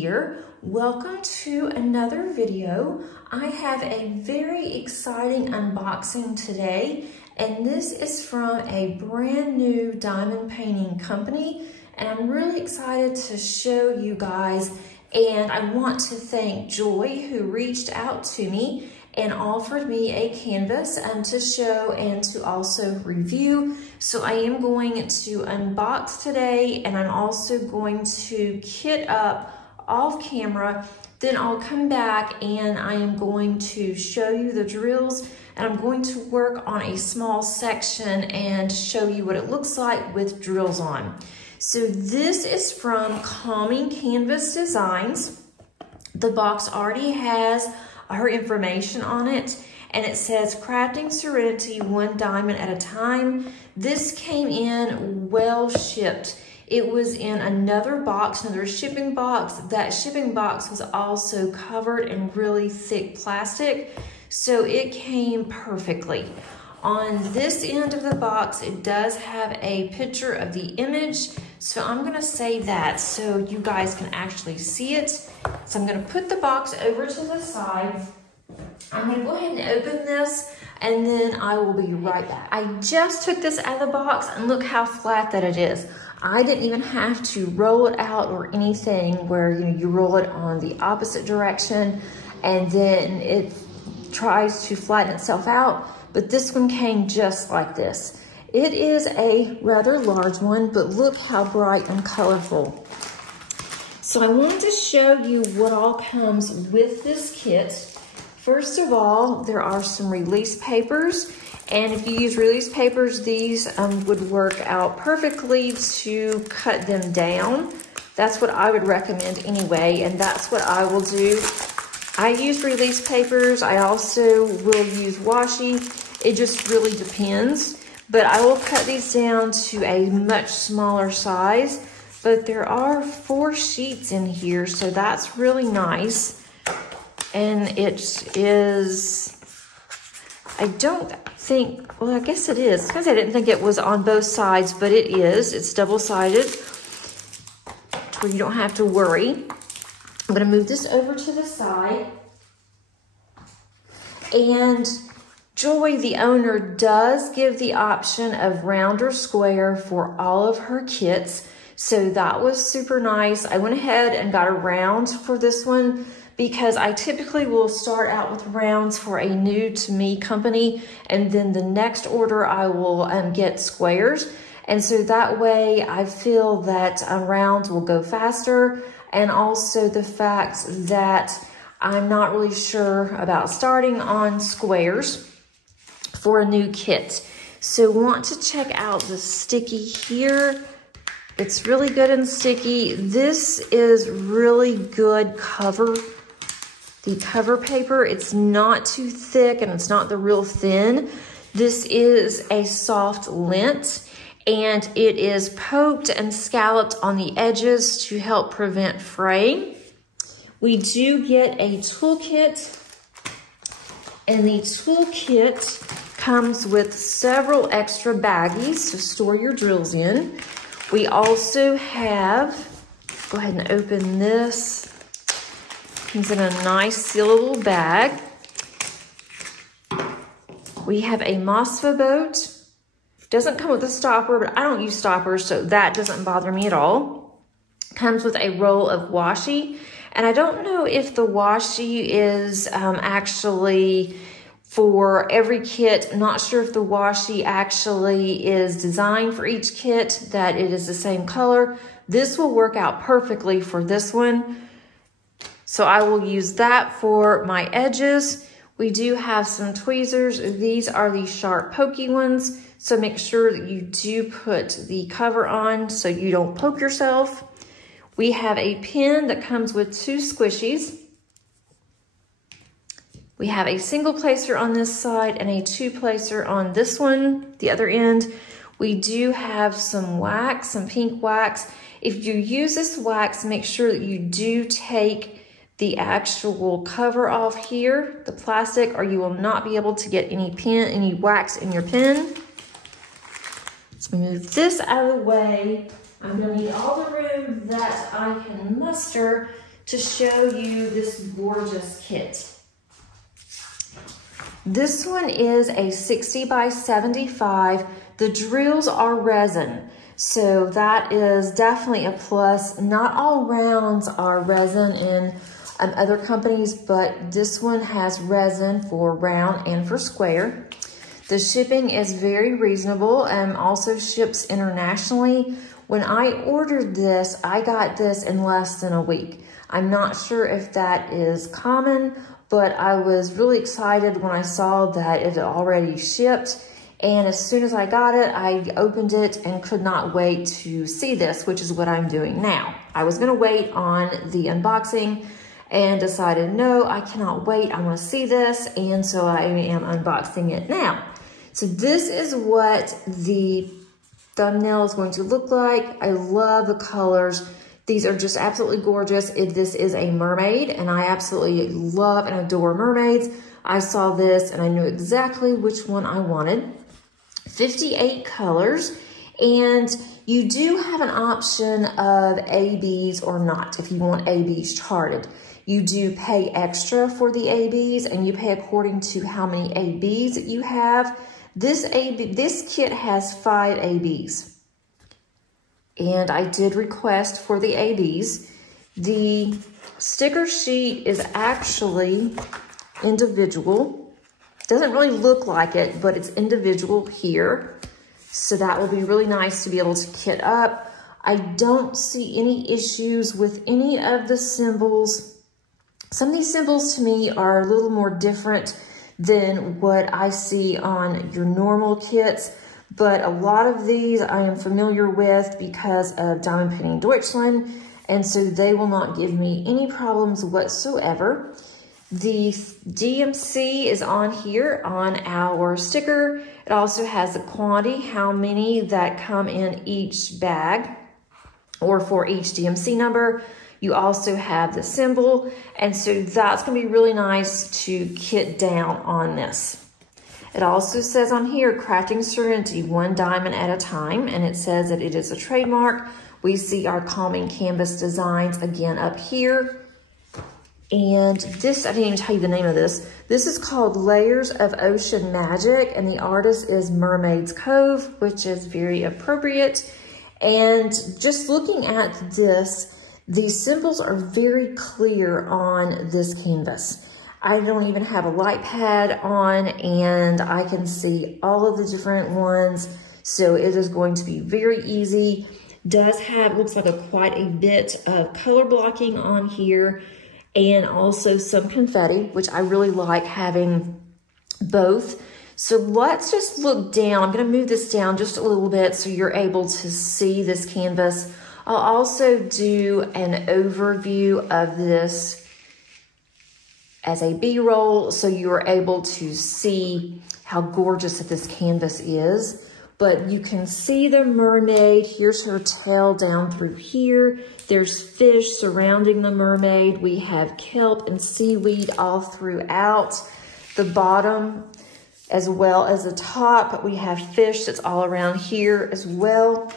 here. Welcome to another video. I have a very exciting unboxing today, and this is from a brand new diamond painting company, and I'm really excited to show you guys. And I want to thank Joy, who reached out to me and offered me a canvas to show and to also review. So I am going to unbox today, and I'm also going to kit up off camera. Then I'll come back and I am going to show you the drills, and I'm going to work on a small section and show you what it looks like with drills on. So this is from Calming Canvas Designs. The box already has her information on it, and it says crafting serenity one diamond at a time. This came in well shipped. It was in another box, another shipping box. That shipping box was also covered in really thick plastic, so it came perfectly. On this end of the box, it does have a picture of the image, so I'm gonna save that so you guys can actually see it. So I'm gonna put the box over to the side. I'm gonna go ahead and open this, and then I will be right back. I just took this out of the box, and look how flat that it is. I didn't even have to roll it out or anything, where you roll it on the opposite direction and then it tries to flatten itself out. But this one came just like this. It is a rather large one, but look how bright and colorful. So I wanted to show you what all comes with this kit. First of all, there are some release papers. And if you use release papers, these would work out perfectly to cut them down. That's what I would recommend anyway, and that's what I will do. I use release papers. I also will use washi. It just really depends. But I will cut these down to a much smaller size. But there are 4 sheets in here, so that's really nice. And it is, I don't think, well, I guess it is. Because I didn't think it was on both sides, but it is. It's double-sided, where you don't have to worry. I'm gonna move this over to the side. And Joy, the owner, does give the option of round or square for all of her kits. So that was super nice. I went ahead and got a round for this one, because I typically will start out with rounds for a new to me company, and then the next order I will get squares. And so that way I feel that rounds will go faster, and also the fact that I'm not really sure about starting on squares for a new kit. So want to check out the sticky here. It's really good and sticky. This is really good cover. The cover paper, it's not too thick and it's not the real thin. This is a soft lint, and it is poked and scalloped on the edges to help prevent fraying. We do get a toolkit, and the toolkit comes with several extra baggies to store your drills in. We also have, go ahead and open this. Comes in a nice sealable bag. We have a Mosfa boat. Doesn't come with a stopper, but I don't use stoppers, so that doesn't bother me at all. Comes with a roll of washi. And I don't know if the washi is actually for every kit. Not sure if the washi actually is designed for each kit, that it is the same color. This will work out perfectly for this one. So I will use that for my edges. We do have some tweezers. These are the sharp pokey ones. So make sure that you do put the cover on so you don't poke yourself. We have a pen that comes with 2 squishies. We have a single placer on this side and a 2 placer on this one, the other end. We do have some wax, some pink wax. If you use this wax, make sure that you do take the actual cover off here, the plastic, or you will not be able to get any wax in your pen. Let's move this out of the way. I'm gonna need all the room that I can muster to show you this gorgeous kit. This one is a 60 by 75. The drills are resin, so that is definitely a plus. Not all rounds are resin in other companies, but this one has resin for round and for square. The shipping is very reasonable and also ships internationally. When I ordered this, I got this in less than a week. I'm not sure if that is common, but I was really excited when I saw that it had already shipped. And as soon as I got it, I opened it and could not wait to see this, which is what I'm doing now. I was gonna wait on the unboxing and decided, no, I cannot wait, I wanna see this. And so I am unboxing it now. So this is what the thumbnail is going to look like. I love the colors. These are just absolutely gorgeous. This is a mermaid, and I absolutely love and adore mermaids. I saw this and I knew exactly which one I wanted. 58 colors, and you do have an option of ABs or not if you want ABs charted. You do pay extra for the ABs, and you pay according to how many ABs that you have. This kit has 5 ABs. And I did request for the ABs. The sticker sheet is actually individual. Doesn't really look like it, but it's individual here. So that will be really nice to be able to kit up. I don't see any issues with any of the symbols. Some of these symbols to me are a little more different than what I see on your normal kits. But a lot of these I am familiar with because of Diamond Painting Deutschland, and so they will not give me any problems whatsoever. The DMC is on here on our sticker. It also has the quantity, how many that come in each bag or for each DMC number. You also have the symbol, and so that's gonna be really nice to kit down on this. It also says on here, crafting serenity, 1 diamond at a time, and it says that it is a trademark. We see our calming canvas designs again up here. And this, I didn't even tell you the name of this. This is called Layers of Ocean Magic, and the artist is Mermaid's Cove, which is very appropriate. And just looking at this, the symbols are very clear on this canvas. I don't even have a light pad on, and I can see all of the different ones. So it is going to be very easy. Does have, looks like quite a bit of color blocking on here, and also some confetti, which I really like having both. So let's just look down. I'm gonna move this down just a little bit so you're able to see this canvas. I'll also do an overview of this as a B-roll, so you're able to see how gorgeous this canvas is. But you can see the mermaid. Here's her tail down through here. There's fish surrounding the mermaid. We have kelp and seaweed all throughout the bottom as well as the top. We have fish that's all around here as well.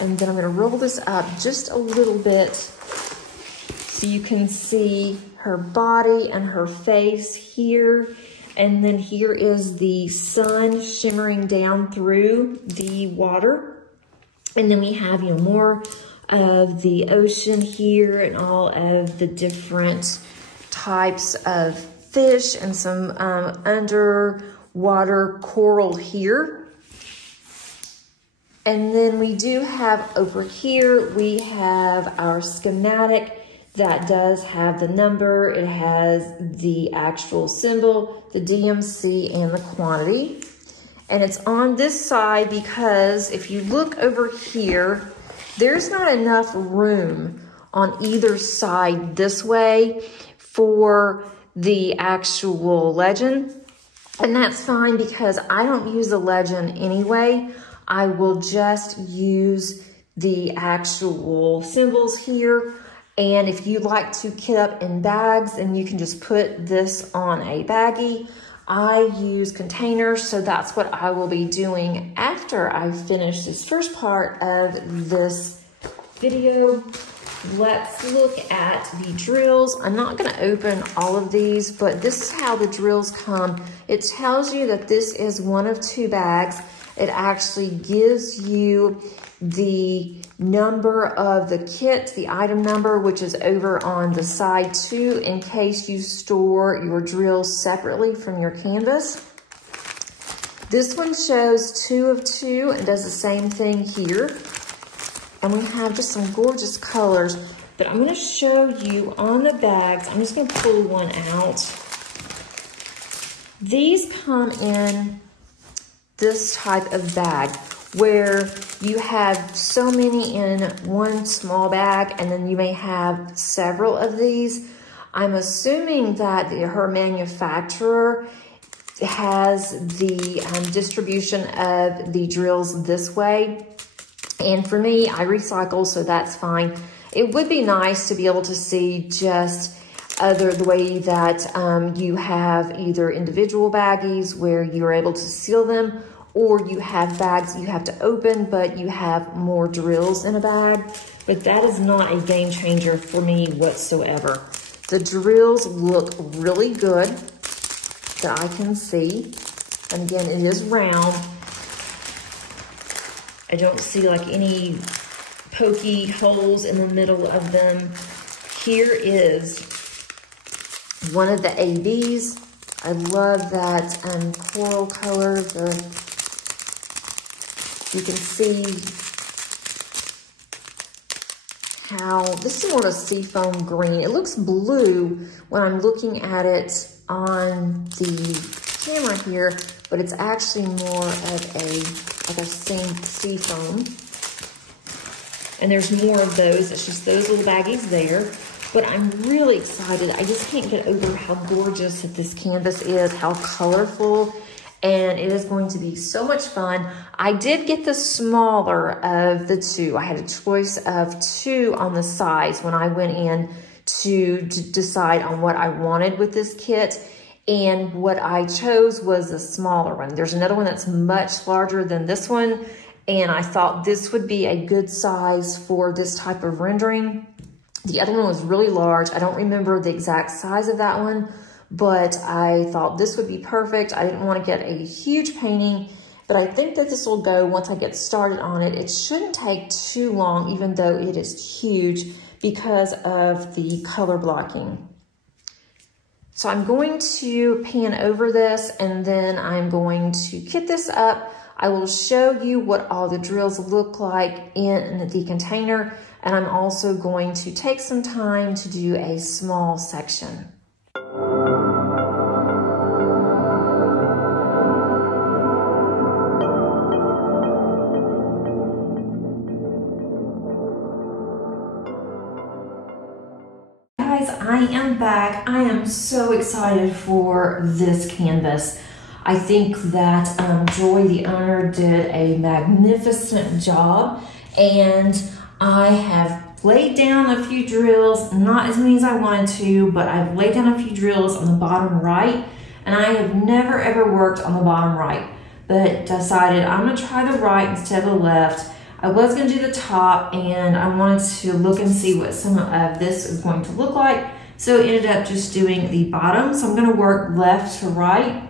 And then I'm gonna roll this up just a little bit so you can see her body and her face here. And then here is the sun shimmering down through the water. And then we have, you know, more of the ocean here and all of the different types of fish and some underwater coral here. And then we do have over here, we have our schematic that does have the number. It has the actual symbol, the DMC, and the quantity. And it's on this side because if you look over here, there's not enough room on either side this way for the actual legend. And that's fine because I don't use the legend anyway. I will just use the actual symbols here. And if you like to kit up in bags, then you can just put this on a baggie. I use containers, so that's what I will be doing after I finish this first part of this video. let's look at the drills. I'm not gonna open all of these, but this is how the drills come. It tells you that this is one of 2 bags. It actually gives you the number of the kit, the item number, which is over on the side too, in case you store your drills separately from your canvas. This one shows 2 of 2 and does the same thing here. And we have just some gorgeous colors, but I'm gonna show you on the bags. I'm just gonna pull one out. These come in this type of bag where you have so many in one small bag, and then you may have several of these. I'm assuming that her manufacturer has the distribution of the drills this way. And for me, I recycle, so that's fine. It would be nice to be able to see just the way that you have either individual baggies where you're able to seal them, or you have bags you have to open, but you have more drills in a bag. But that is not a game changer for me whatsoever. The drills look really good that I can see. And again, it is round. I don't see like any pokey holes in the middle of them. Here is one of the ABs. I love that coral color. You can see how this is more of a seafoam green. It looks blue when I'm looking at it on the camera here, but it's actually more of a seafoam. And there's more of those. It's just those little baggies there. But I'm really excited. I just can't get over how gorgeous this canvas is, how colorful, and it is going to be so much fun. I did get the smaller of the 2. I had a choice of 2 on the size when I went in to decide on what I wanted with this kit. And what I chose was the smaller one. There's another one that's much larger than this one, and I thought this would be a good size for this type of rendering. The other one was really large. I don't remember the exact size of that one, but I thought this would be perfect. I didn't want to get a huge painting, but I think that this will go once I get started on it. It shouldn't take too long, even though it is huge, because of the color blocking. So I'm going to pan over this, and then I'm going to kit this up. I will show you what all the drills look like in the container, and I'm also going to take some time to do a small section. I am back. I am so excited for this canvas. I think that Joy, the owner, did a magnificent job, and I have laid down a few drills, not as many as I wanted to, but I've laid down a few drills on the bottom right, and I have never ever worked on the bottom right, but decided I'm gonna try the right instead of the left. I was gonna do the top, and I wanted to look and see what some of this is going to look like. So I ended up just doing the bottom. So I'm gonna work left to right.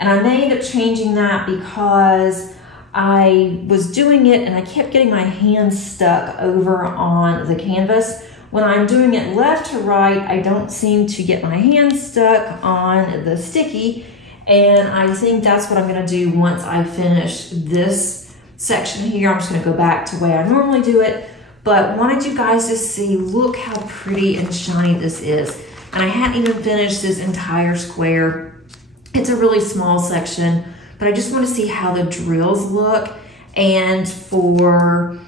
And I may end up changing that because I was doing it and I kept getting my hands stuck over on the canvas. When I'm doing it left to right, I don't seem to get my hands stuck on the sticky. And I think that's what I'm gonna do once I finish this section here. I'm just gonna go back to the way I normally do it. But wanted you guys to see, look how pretty and shiny this is. And I hadn't even finished this entire square. It's a really small section, but I just want to see how the drills look. And for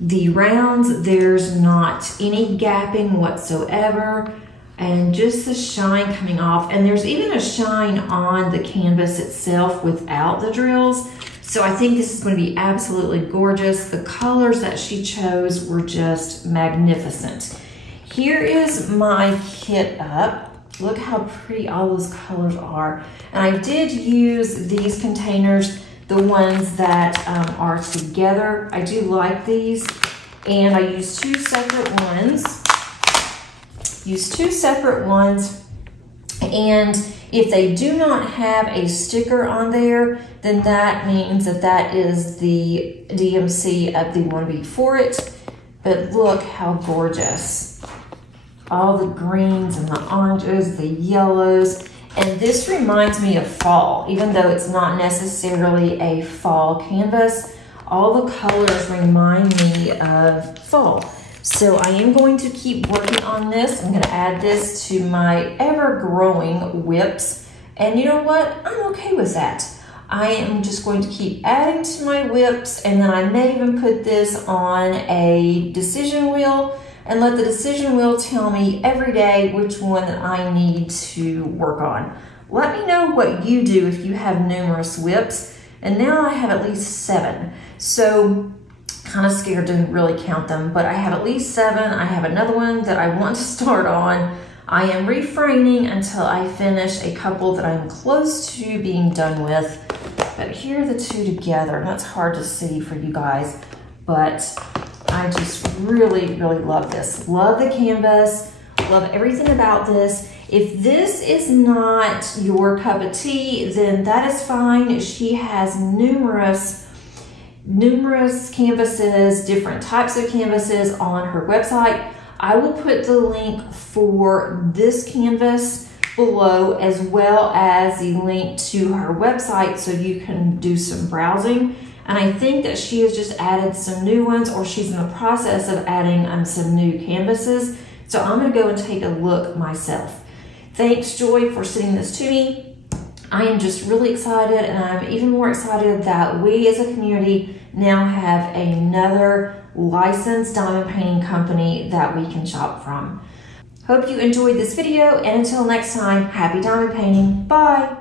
the rounds, there's not any gapping whatsoever, and just the shine coming off. And there's even a shine on the canvas itself without the drills. So I think this is going to be absolutely gorgeous. The colors that she chose were just magnificent. Here is my kit up. Look how pretty all those colors are. And I did use these containers, the ones that are together. I do like these. and I used two separate ones. And if they do not have a sticker on there, then that means that that is the DMC of the one before it. But look how gorgeous. All the greens and the oranges, the yellows. And this reminds me of fall, even though it's not necessarily a fall canvas. All the colors remind me of fall. So I am going to keep working on this. I'm going to add this to my ever-growing whips. And you know what? I'm okay with that. I am just going to keep adding to my whips, and then I may even put this on a decision wheel and let the decision wheel tell me every day which one that I need to work on. Let me know what you do if you have numerous whips. And now I have at least 7. So kind of scared to really count them, but I have at least 7. I have another one that I want to start on. I am refraining until I finish a couple that I'm close to being done with. But here are the two together, and that's hard to see for you guys, but I just really, really love this. Love the canvas, love everything about this. If this is not your cup of tea, then that is fine. She has numerous canvases, different types of canvases on her website. I will put the link for this canvas below, as well as the link to her website so you can do some browsing. And I think that she has just added some new ones, or she's in the process of adding some new canvases. So I'm going to go and take a look myself. Thanks, Joy, for sending this to me. I am just really excited, and I'm even more excited that we as a community now have another licensed diamond painting company that we can shop from. Hope you enjoyed this video, and until next time, happy diamond painting. Bye!